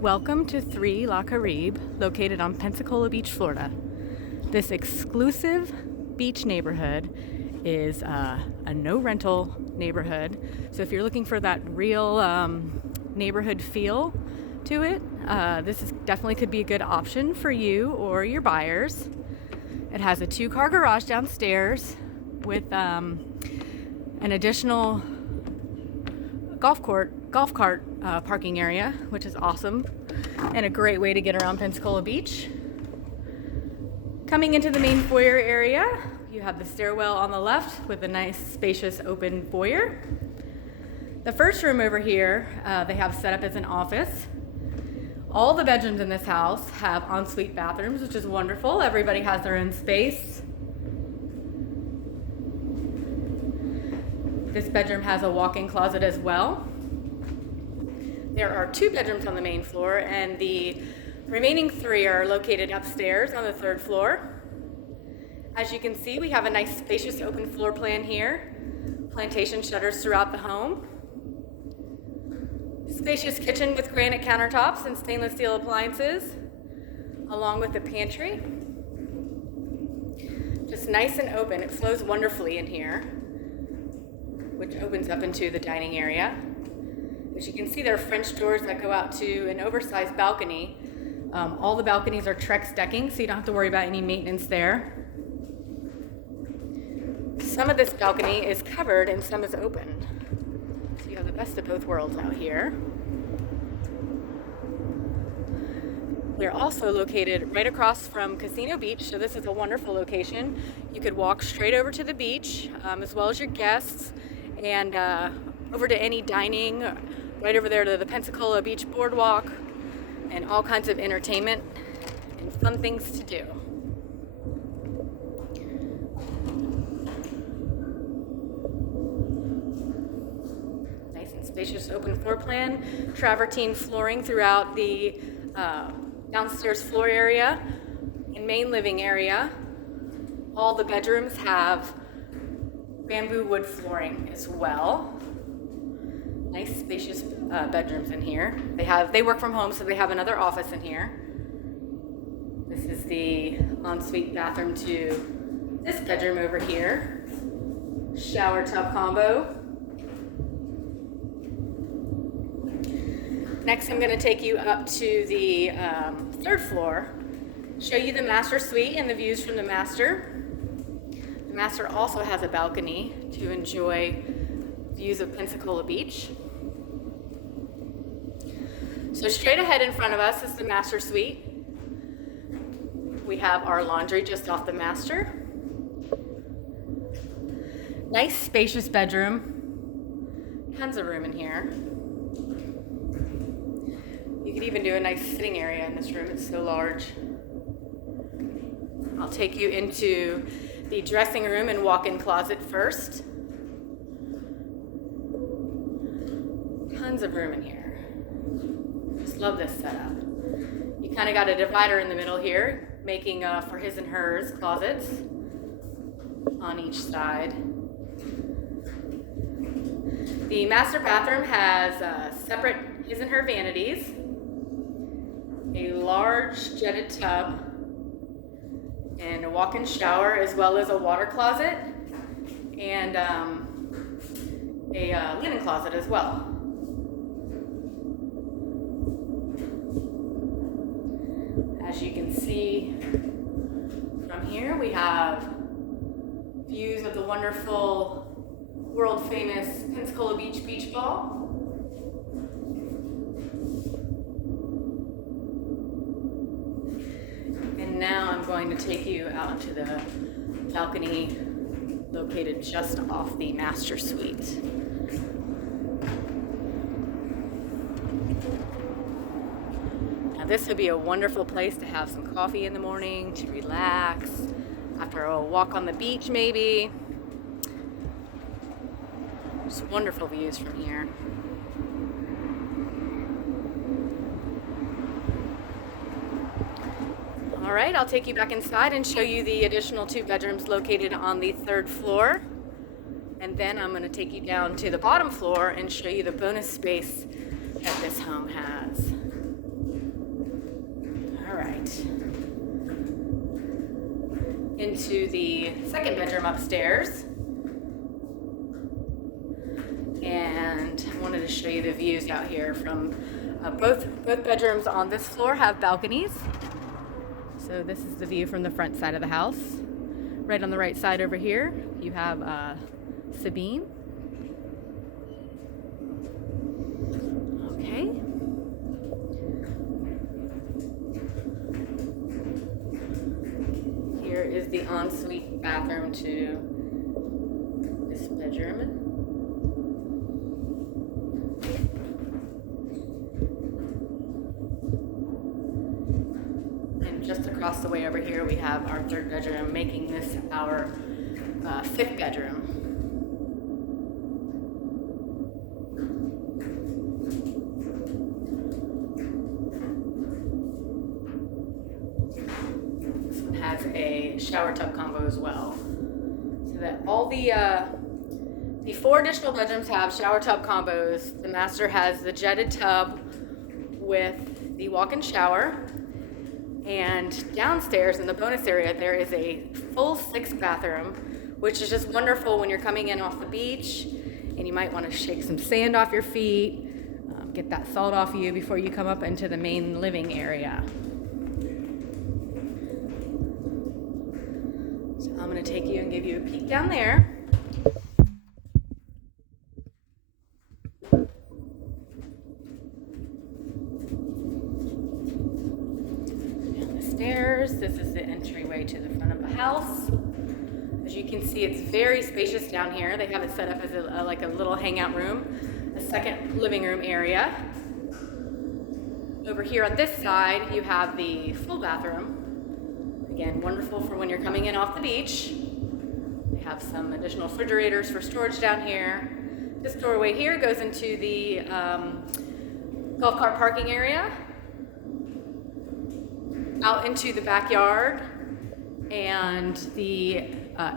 Welcome to 3 La Caribe, located on Pensacola Beach, Florida. This exclusive beach neighborhood is a no-rental neighborhood. So if you're looking for that real neighborhood feel to it, this definitely could be a good option for you or your buyers. It has a 2-car garage downstairs with an additional golf cart parking area, which is awesome and a great way to get around Pensacola Beach. Coming into the main foyer area, you have the stairwell on the left with a nice spacious open foyer. The first room over here, they have set up as an office. All the bedrooms in this house have ensuite bathrooms, which is wonderful. Everybody has their own space. This bedroom has a walk-in closet as well. There are 2 bedrooms on the main floor, and the remaining 3 are located upstairs on the 3rd floor. As you can see, we have a nice spacious open floor plan here. Plantation shutters throughout the home. Spacious kitchen with granite countertops and stainless steel appliances, along with the pantry. Just nice and open. It flows wonderfully in here, which opens up into the dining area. As you can see, there are French doors that go out to an oversized balcony. All the balconies are trex decking, so you don't have to worry about any maintenance there. Some of this balcony is covered and some is open. So you have the best of both worlds out here. We're also located right across from Casino Beach, so this is a wonderful location. You could walk straight over to the beach, as well as your guests, and over to any dining, right over there to the Pensacola Beach Boardwalk, and all kinds of entertainment and fun things to do. Nice and spacious open floor plan, travertine flooring throughout the downstairs floor area and main living area. All the bedrooms have bamboo wood flooring as well. Nice spacious bedrooms in here. They work from home, so they have another office in here. This is the ensuite bathroom to this bedroom over here. Shower tub combo. Next, I'm going to take you up to the 3rd floor, show you the master suite and the views from the master. The master also has a balcony to enjoy views of Pensacola Beach. So straight ahead in front of us is the master suite. We have our laundry just off the master. Nice spacious bedroom. Tons of room in here. You could even do a nice sitting area in this room. It's so large. I'll take you into the dressing room and walk-in closet first. Tons of room in here. Just love this setup. You kind of got a divider in the middle here, making for his and hers closets on each side. The master bathroom has separate his and her vanities, a large jetted tub, and a walk-in shower, as well as a water closet and a linen closet as well. As you can see from here, we have views of the wonderful world-famous Pensacola Beach beach ball. And now I'm going to take you out onto the balcony located just off the master suite. Now this would be a wonderful place to have some coffee in the morning, to relax, after a walk on the beach maybe. Just wonderful views from here. All right, I'll take you back inside and show you the additional 2 bedrooms located on the 3rd floor. And then I'm going to take you down to the bottom floor and show you the bonus space that this home has. right into the second bedroom upstairs. And I wanted to show you the views out here from both bedrooms on this floor have balconies. So this is the view from the front side of the house. Right on the right side over here, you have Sabine. Okay. Here is the ensuite bathroom to this bedroom. Just across the way over here, we have our third bedroom, making this our fifth bedroom. This one has a shower tub combo as well. So that all the 4 additional bedrooms have shower tub combos. The master has the jetted tub with the walk-in shower. And downstairs in the bonus area, there is a full 6 bathroom, which is just wonderful when you're coming in off the beach and you might want to shake some sand off your feet, get that salt off you before you come up into the main living area. So I'm going to take you and give you a peek down there. This is the entryway to the front of the house. As you can see, it's very spacious down here. They have it set up as like a little hangout room, a second living room area. Over here on this side, you have the full bathroom. Again, wonderful for when you're coming in off the beach. They have some additional refrigerators for storage down here. This doorway here goes into the golf cart parking area, out into the backyard, and the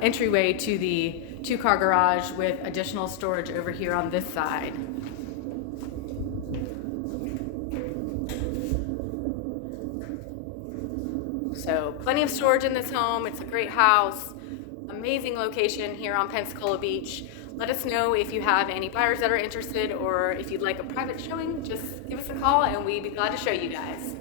entryway to the 2-car garage with additional storage over here on this side. So plenty of storage in this home. It's a great house, amazing location here on Pensacola Beach. Let us know if you have any buyers that are interested, or if you'd like a private showing, just give us a call and we'd be glad to show you guys.